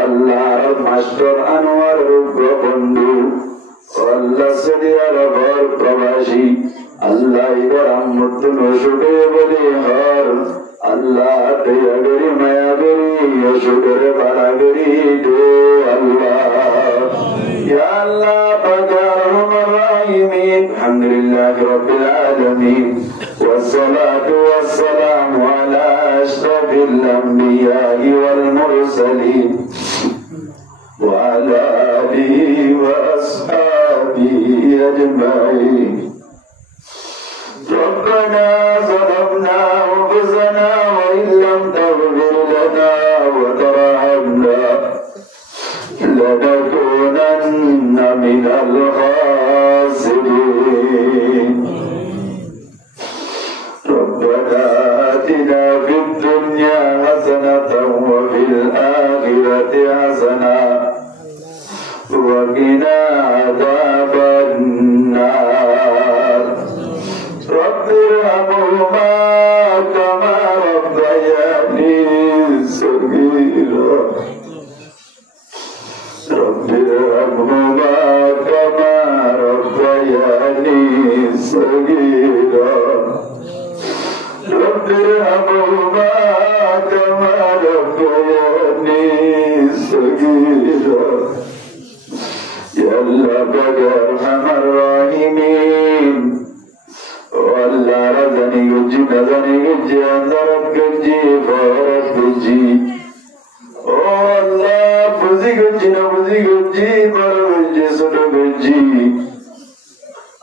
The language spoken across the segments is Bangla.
আল্লাহ মাস্টার আনোয়ার রুগ্র বন্ধু আল্লাহ সৌদি আরবের প্রবাসী আল্লাহ এবার আমতুন শুভে বলি হর আল্লাহ দয়া করি মায়া করি শুভের বাড়া করি দে আল্লাহ ইয়া আল্লাহ পাকের রহমান রাহিমিন আলহামদুলিল্লাহ রাব্বিল আলামিন والصلاة والسلام على أشرف الأنبياء والمرسلين وعلى آله وأصحابه أجمعين ربنا ظلمنا أنفسنا وإن لم تغفر لنا وترحمنا لنكونن من الخاسرين ربنا آتنا في الدنيا حسنة وفي الآخرة حسنة وقنا عذاب النار رب ارحمهما كما ربياني صغيرا رب ارحمهما كما ربياني صغيرا رب ارحمهما كما ربياني صغيرا يا الله يا ارحم الراحمين والله رزقني يجي نزني يجي انظرت يجي فورت يجي والله بزي يجي نبزي يجي برو يجي سنو يجي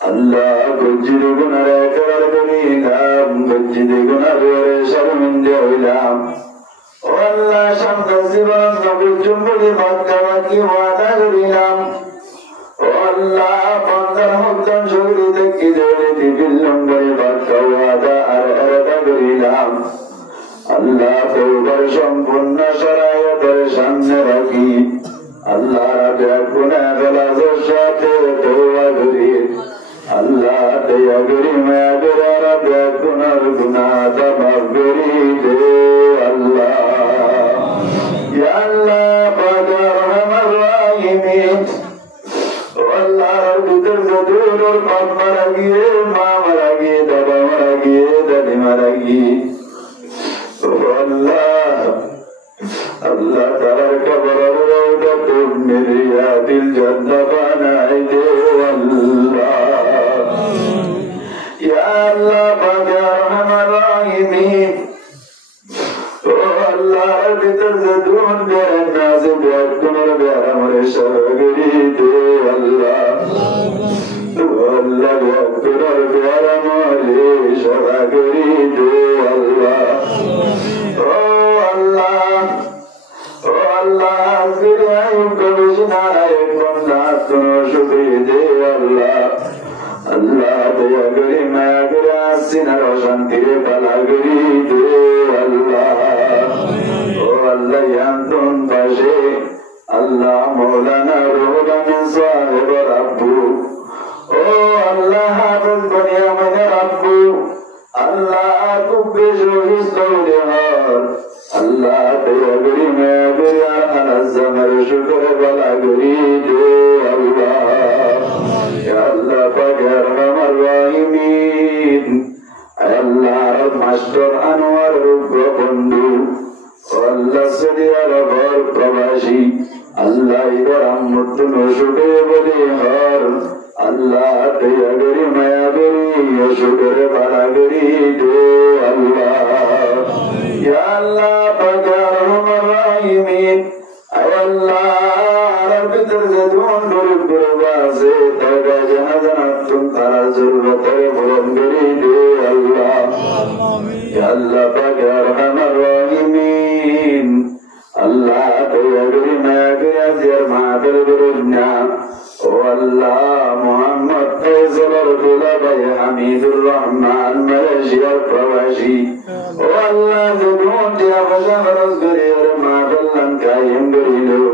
الله يجي رغنا ركر بنيغام يجي رغنا بير شرمنده ويلام والله شمس الزبان نبي جنبلي مكة وانا غريلام والله بندر مقدم شغلي تكي دولتي باللنبري مكة وانا أرأرد غريلام الله توبر شمبن شرايطر شمس ركي الله رب يكونا غلاظ الشاطر توبة غريل الله ديا غريم يا غرى رب يكونا رغنا تمغري دي الله يا الله باقى رحم الراحمين والله رب ترزدون القب مرقي ما مرقي دبا مرقي دبي مرقي والله الله تبارك وتعالى من رياض الجنة فنعيد والله يا الله باقى ارحم الراحمين والله رب ترزدون بير الناس بيكتن بير امر شغريد والله والله بيكتن بير امر شغريد والله الله أزل أيوك بجنا أيكم ناتن شبيد الله الله ديا غريم يا غراسين روشن تيري بلا غريد الله والله ينتون بشي الله مولانا روح من صاحب ربو الله حافظ بنيامين ربو الله كبشو يستوليهار الله ديا غريم يا غراسين الزمر شكر بلا غريد الله يا الله باقي ارحم الراحمين الله رب মাস্টার আনোয়ার রুগ্র বন্ধু আল্লাহ সৌদি আরবের প্রবাসী আল্লাহ এবার আমতুন শুভে বলি হর আল্লাহ দয়া করি মায়া করি শুভের বাড়া করি দে আল্লাহ ইয়া আল্লাহ পাকের রহমান রাহিমিন আল্লাহ رب ترزدون نور برواز تاگا جهازناتون تارا ضرورت بلند برید الله یا اللہ پاک ارحم الراحمین اللہ دیا گری مایا گیا زیر مادر برنا والله محمد فیصل رفلا بای حمید الرحمن ملشی الفواشی والله زدون جا فشا فرز گری ورمادر لن قائم گریلو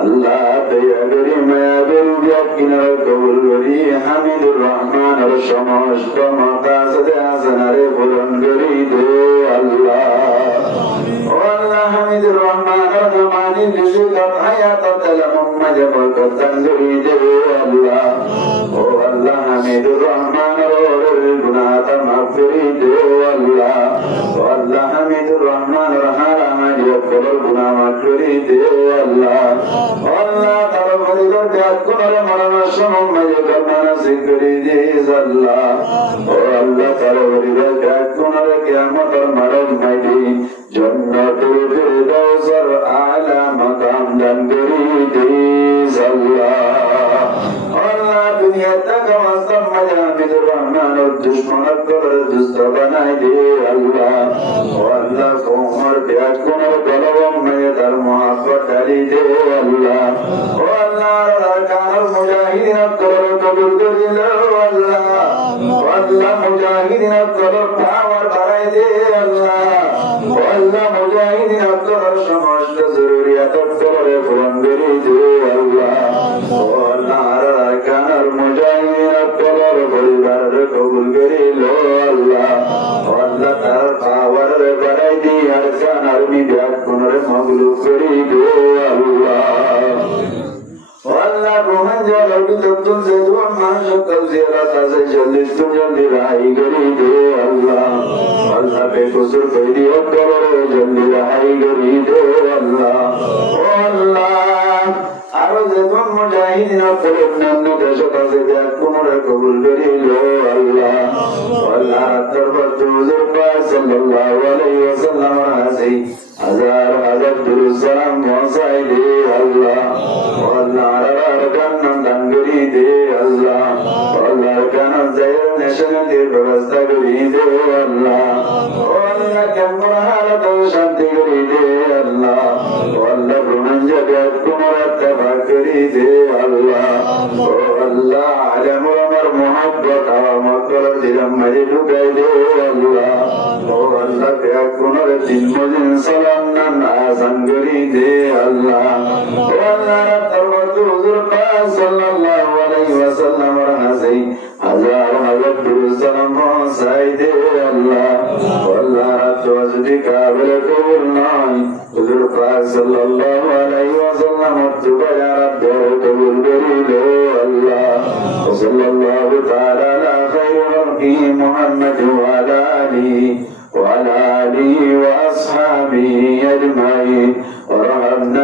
الله دیا گری مایا گری بیاکینا قبول گری حمید الرحمن رشماش بمقاصد حسن ری بلند گری دے الله والله حميد الرحمن الرحمن رزق الحياة محمد بركة تريد الله والله حميد الرحمن الرحمن مغفرين الله والله حميد الرحمن الرحمن يغفر الغنى مغفرين الله والله ترى فريد كل مرنا شنو ما يقلنا ذكري الله والله ترى فريد كل قيامة المرض مدي جنة الفردوس أعلى مقام دنبري الله والله دنيا تكوى حميد الرحمن الدشمن الكبر دستبناي الله والله كمر بيات كمر قلبهم ميتر محبت علي الله والله كان المجاهدين الكبر قبل الله والله مجاهدين الكبر باور براي الله والله مجاهدين الكبر شماش ضروريات الكبر فرنبري الله والله كان المجاهدين الكبر परिवार कबूल करी लो अल्लाह अल्लाह तार पावर बनाई दी हर जान आर्मी ब्याग कुनरे मगलूब करी दो अल्लाह अल्लाह रोहन जा लगी तब्दुल से दो माशा कल ज़ियारा ताज़े जल्दी राही करी दो अल्लाह अल्लाह बेकुसुर पैदी अकबर जल्दी राही करी दो अल्लाह আরো মুজাহিদিন পরিণাম দেশে কাছে ব্যাগ পুনরায় কবুল করিল আল্লাহ আল্লাহ দরবার হুজুর পাক সাল্লাল্লাহু আলাইহি ওয়াসাল্লাম হাসি হাজার দুরূদ সালাম পৌঁছাই দে আল্লাহ আল্লাহ জান্নাত দান করি দে আল্লাহ আল্লাহ কেন জায়ের নেশানের ব্যবস্থা করি দে আল্লাহ আল্লাহ কেমন হালত শান্তি করি দে আল্লাহ আল্লাহ ব্রহ্মণ জগৎ পুনরায় करी दे अल्लाह ओ अल्लाह आलम अमर मोहब्बत मकर दिलम मजे ढुकाई दे अल्लाह ओ अल्लाह प्या कुनर दिन मुजिन सलाम नन आसन करी दे अल्लाह ओ अल्लाह तरवत हुजूर पाक सल्लल्लाहु अलैहि वसल्लम रहसी हजार सलाम साई दे अल्लाह ओ अल्लाह तवज्जुद काबिल कबूल नाई हुजूर पाक सल्लल्लाहु अलैहि वसल्लम तुबया قبول بريده الله وصلى الله تعالى على خير خلقه محمد وعلى آله وأصحابه أجمعين ورحمنا